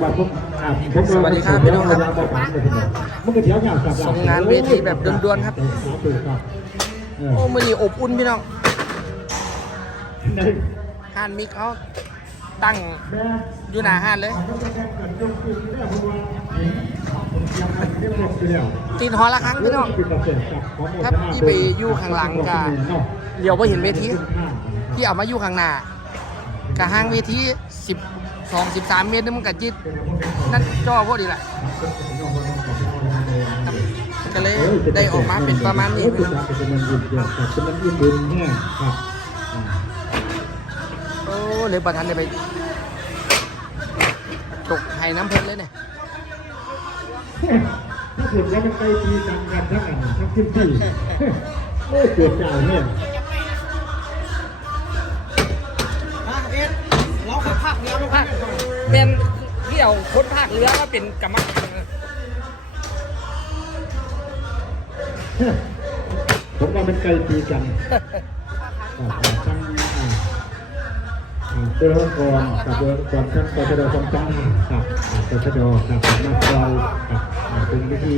สวัสดีครับพี่น้องครับส่งงานเวทีแบบด่วนๆครับเออโอ้มือนี้อบอุ่นพี่น้องห้านมิกเขาตั้งอยู่หน้าห้านเลยตีนหอละครั้งพี่น้องครับที่ไปอยู่ข้างหลังกะเดี๋ยวไปเห็นเวทีที่เอามาอยู่ข้างหน้ากะห่างเวทีสิบ สองสิบสามเมตรนึงมันกะจิตนั่นจ่อพอดีแหละก็เลยได้ออกมาเป็นประมาณนี้น้องเป็นมันยืนเดียวกับเป็นมันยืนบุญแน่ครับโอ้เลยประทันได้ไป ตกไห้น้ำเพชรเลยเนี่ยถ้าเกิดว่ามันไปทีกันกันทั้งอันทั้งพื้นที่โอ้ยเกิดใจเนี่ย เป็นที่เอาคนภาคเรือมาเป็นกรรมการผมว่ามันไกลตีกันทั้งเจ้าองค์กรกับเจ้าองค์กรทั้งตชดสองจังกับตชดกับนักบอลกับเป็นวิธี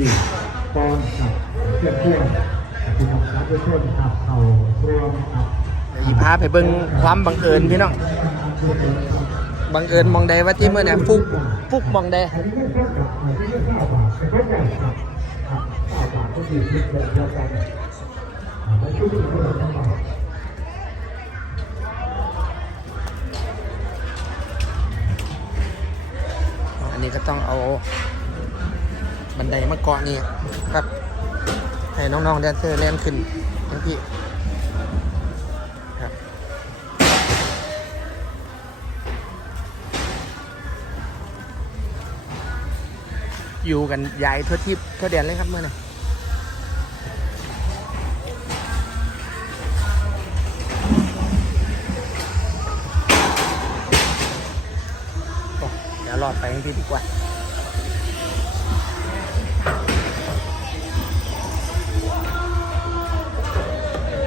กองกับเพื่อนเพื่อนกับพี่น้องรับเพื่อนกับเขารวมกับอีพาไปเบิ่งความบังเอิญพี่น้อง บังเอิญมองใดว่าที่เมื่อเนี่ยฟุกฟุกมองใดอันนี้ก็เท่ากับอันนี้ก็เท่ากับเป็นเท่ากับครับครับเท่ากับก็คือคิดแบบเดียวกันไม่ช่วยกันเลยนะครับอันนี้ก็ต้องเอาบันไดมาเกาะนี่ครับ ให้น้องๆแดนเซอร์เล่นขึ้นทั้งพี่ อยู่กันยายทั่วทิพย์ทั่วแดนเลยครับเมื่อไหร่โอ้เดี๋ยวรอดไปให้พี่ดีกว่า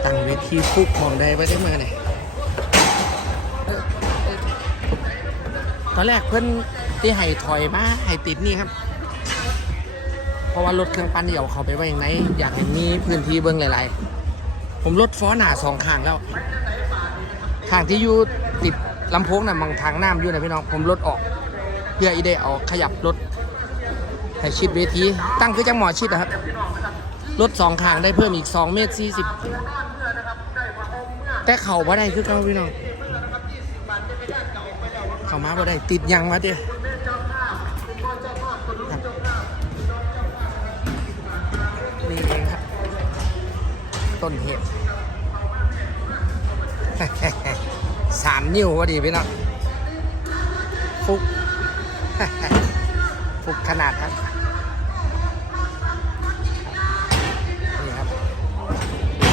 ตั้งเวทีฟุกมองได้ไว้ได้มาเนี่ยตอนแรกเพิ่อนที่ให้ถอยมาให้ติดนี่ครับ ราะว่ารถเครื่องปั้นเดี่ยวเขาไปไว้อย่างไรอยากเห็นมีพื้นที่เบิ้องหลายๆ ผมลดฟ้อหนาสองข้างแล้วข้างที่อยู่ติดลำโพงน่ะมองทางน้ำอยู่นะพี่น้องผมลดออก เพื่ออีได้เอาขยับรถให้ชิดเวที ตั้งคือจังหมอชิดนะครับรถสองข้างได้เพิ่มอีก 2 เมตร 40 แต่เข่าบ่ได้คือเก่าพี่น้อง เขามาบ่ได้ติดยังวะเด้ ต้นเหตุสามนิ้ววะดีพี่น้องฟุกฟุกขนาดครับนี่ครับ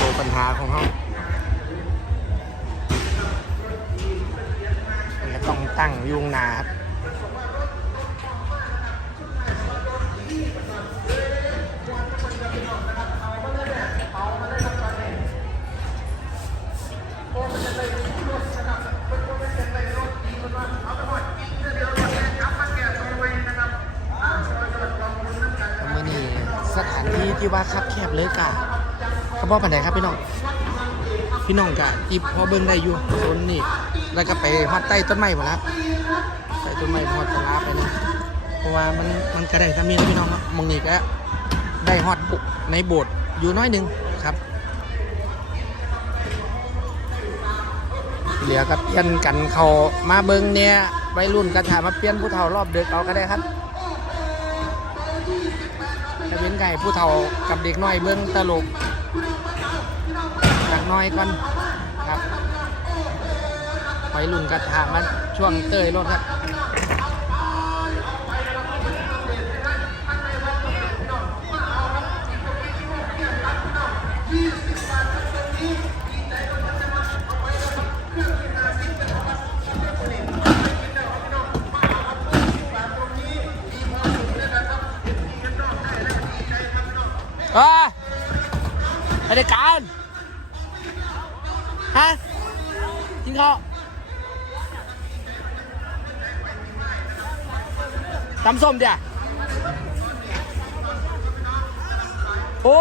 ดูปัญหาของเขามันก็ต้องตั้งยุงนาครับ ที่ที่ว่าคับแคบเลยกะเขาบอกปันไหนครับพี่น้อง พี่น้องกะที่พอเบิ่งได้อยู่โซนนี่แล้วก็ไปฮอดใต้ต้นไม้หมดล้วใต้ต้นไม้ฮอดตลาไปนี่เพราะว่ามันมันก็ได้ทำนี้นะพี่น้องมองนี่ก็ได้ฮอดปุกในโบสถ์อยู่น้อยหนึงครับเหลือกับเปลี่ยนกันเขามาเบิ่งเนี่ยวัยรุ่นกระถามาเปลี่ยนผู้เฒ่ารอบเด็กเอาก็ได้ครับ ไก่ผู้เฒ่ากับเด็กน้อยเบื้องตลกจากน้อยก่อนครับไปลุ่นกระถางมันช่วงเตยรถครับ ฮ้ยไปเดกการฮะกินข้าวตำส้มเดียโอ้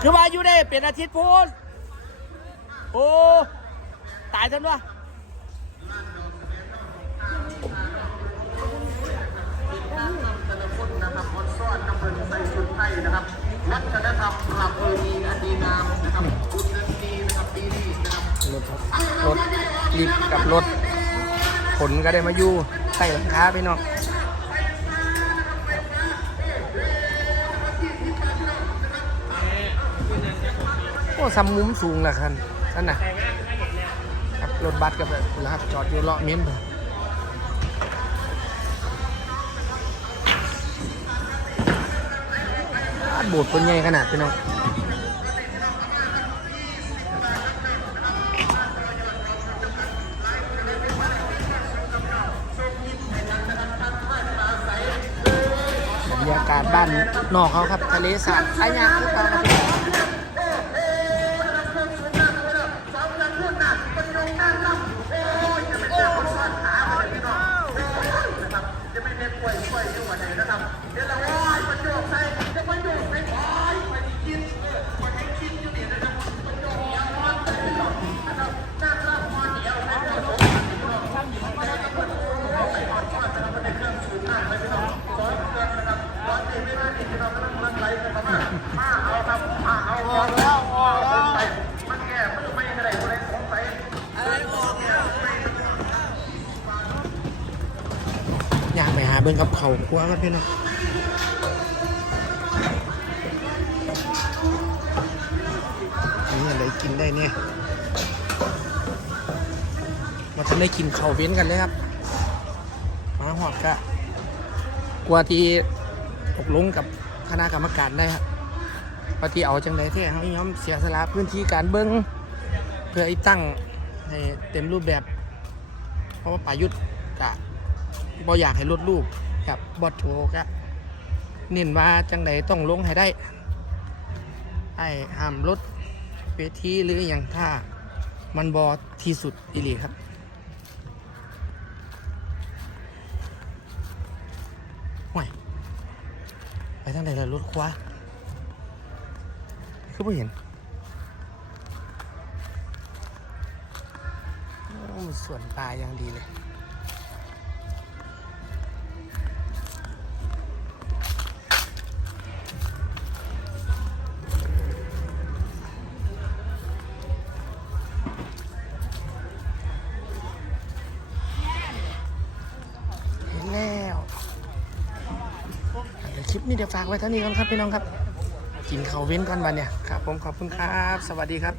คือว่าอยู่ได้เป็นอาทิตย์พูนโอ้ ตายทันวะ นใส่ชุดไทยนะครับ วัฒนธรรมประเพณีอันดีงามนะครับบุญนันดีนะครับปีนี้นะครับรถครับรถลิฟต์กับรถขนก็ได้มาอยู่ใต้หลังคาพี่น้องโอ้ซ้ำมุมสูงละคันนั่นน่ะครับรถบัสกับแบบแล้วครับจอดอยู่เลาะเม้นไป โบสถ์เป็นใหญ่ขนาดพี่น้องบรรยากาศบ้านนอกเขาครับ ทะเลสาบอายาคือเปล่า เบิ่งกับเขาครัวครับพี่น้องนี่อะไรกินได้เนี่ยเราทำได้กินเขาเว้นกันเลยครับมาหอดกะกลัวที่ตกลงกับคณะกรรมการได้ครับปฏิเอาจังไดเท่เขายอมเสียสละพื้นที่การเบิ้งเพื่อไอ้ตั้งให้เต็มรูปแบบ เพราะว่าประยุทธ์กะ บ่อยากให้ลดลูกครับบอดโชก็เน้นว่าจังใดต้องลงให้ได้ไอ้ห้ามลดเวทีหรืออย่างถ้ามันบอที่สุดอีหลีครับห่วยไปทางไหนล่ะรถคว้าคือไม่เห็นส่วนตาอย่างดีเลย คลิปนี้เดี๋ยวฝากไว้เท่านี้ก่อนครับพี่น้องครับ กินข้าวเว้นก่อนวันเนี่ยครับผมขอบคุณครับ สวัสดีครับ